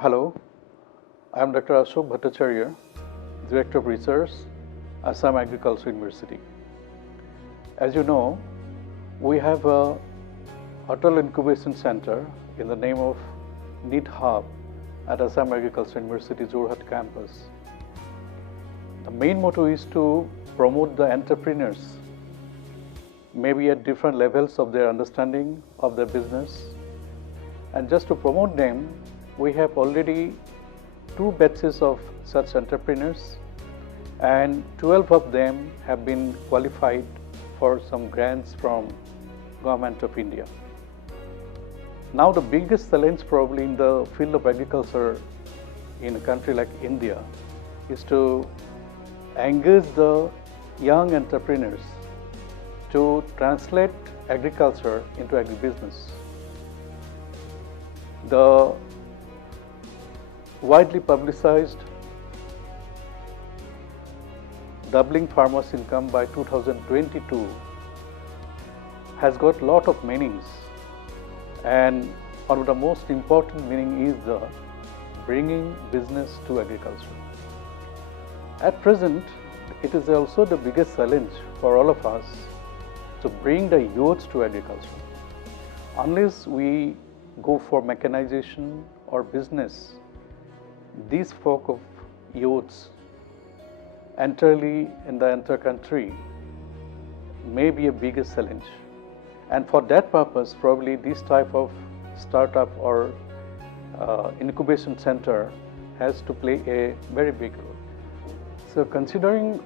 Hello, I am Dr. Ashok Bhattacharya, Director of Research, Assam Agriculture University. As you know, we have a Atal Incubation Center in the name of NEET Hub at Assam Agriculture University Jorhat campus. The main motto is to promote the entrepreneurs, maybe at different levels of their understanding of their business. And just to promote them, we have already 2 batches of such entrepreneurs, and 12 of them have been qualified for some grants from Government of India. Now the biggest challenge probably in the field of agriculture in a country like India is to engage the young entrepreneurs to translate agriculture into agribusiness. The widely publicized doubling farmers' income by 2022 has got a lot of meanings, and one of the most important meaning is the bringing business to agriculture. At present, it is also the biggest challenge for all of us to bring the youth to agriculture. Unless we go for mechanization or business, these folk of youths entirely in the entire country may be a biggest challenge. And for that purpose, probably this type of startup or incubation center has to play a very big role. So considering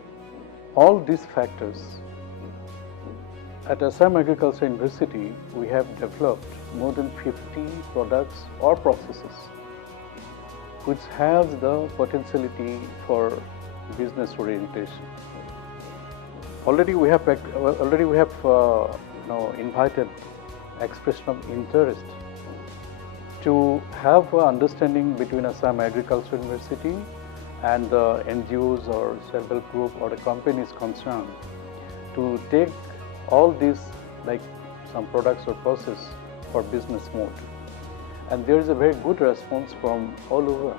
all these factors, at Assam Agriculture University, we have developed more than 50 products or processes which has the potentiality for business orientation. Already we have invited expression of interest to have an understanding between Assam Agriculture University and the NGOs or self-help group or the companies concerned to take all these like some products or process for business mode. And there is a very good response from all over.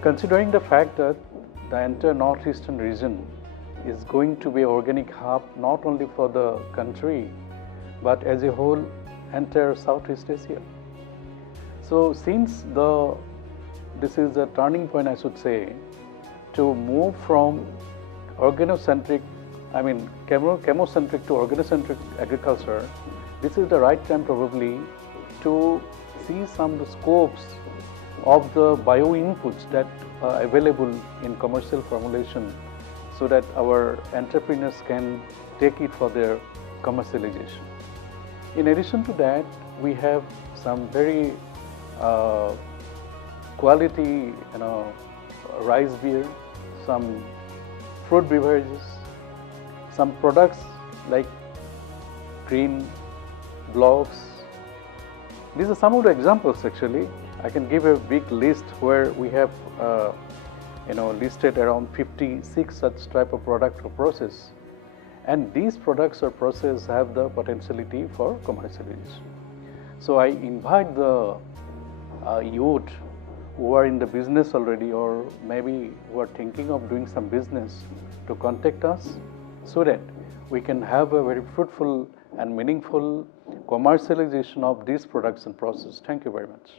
Considering the fact that the entire northeastern region is going to be an organic hub not only for the country but as a whole entire Southeast Asia. So since this is a turning point, I should say, to move from chemocentric to organocentric agriculture, this is the right time probably to see some of the scopes of the bio inputs that are available in commercial formulation so that our entrepreneurs can take it for their commercialization. In addition to that, we have some very quality rice beer, some fruit beverages, some products like green blocks. These are some of the examples actually. I can give a big list where we have listed around 56 such type of product or process, and these products or process have the potentiality for commercialization. So I invite the youth who are in the business already or maybe who are thinking of doing some business to contact us so that we can have a very fruitful and meaningful commercialization of these products and process. Thank you very much.